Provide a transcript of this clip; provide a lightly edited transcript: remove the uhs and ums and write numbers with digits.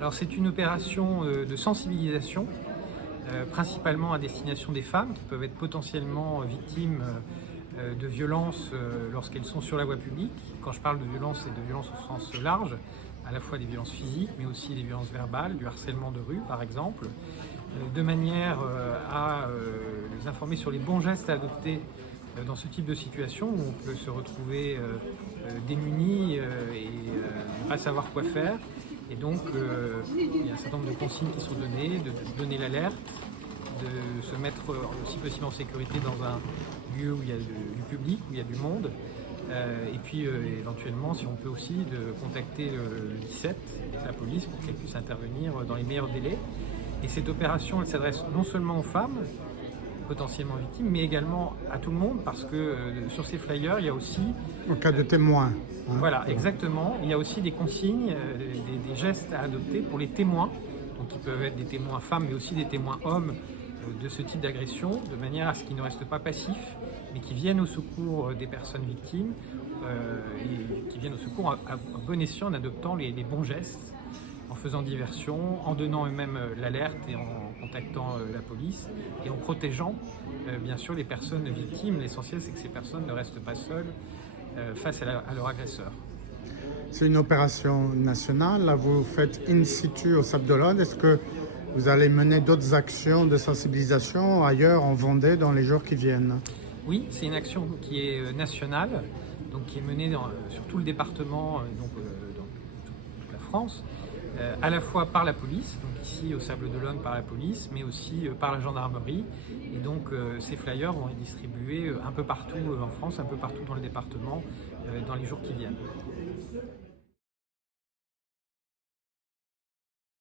Alors c'est une opération de sensibilisation, principalement à destination des femmes qui peuvent être potentiellement victimes de violences lorsqu'elles sont sur la voie publique. Quand je parle de violence, c'est de violence au sens large, à la fois des violences physiques, mais aussi des violences verbales, du harcèlement de rue par exemple, de manière à les informer sur les bons gestes à adopter dans ce type de situation où on peut se retrouver démuni et ne pas savoir quoi faire. Et donc, il y a un certain nombre de consignes qui sont données, de donner l'alerte, de se mettre si possible en sécurité dans un lieu où il y a du public, où il y a du monde. Et puis, éventuellement, si on peut aussi, de contacter le 17, la police, pour qu'elle puisse intervenir dans les meilleurs délais. Et cette opération, elle s'adresse non seulement aux femmes, potentiellement victimes, mais également à tout le monde, parce que sur ces flyers, il y a aussi... En cas de témoin. Voilà, exactement. Il y a aussi des consignes, des gestes à adopter pour les témoins, donc qui peuvent être des témoins femmes, mais aussi des témoins hommes de ce type d'agression, de manière à ce qu'ils ne restent pas passifs, mais qui viennent au secours des personnes victimes, et qui viennent au secours à bon escient en adoptant les bons gestes, en faisant diversion, en donnant eux-mêmes l'alerte et en contactant la police et en protégeant bien sûr les personnes victimes. L'essentiel, c'est que ces personnes ne restent pas seules face à leur agresseur. C'est une opération nationale. Là, vous faites in situ au Sables d'Olonne. Est-ce que vous allez mener d'autres actions de sensibilisation ailleurs en Vendée dans les jours qui viennent? Oui, c'est une action qui est nationale, donc qui est menée sur tout le département, dans toute la France, à la fois par la police, donc ici au Sables d'Olonne par la police, mais aussi par la gendarmerie. Et donc ces flyers vont être distribués un peu partout en France, un peu partout dans le département, dans les jours qui viennent.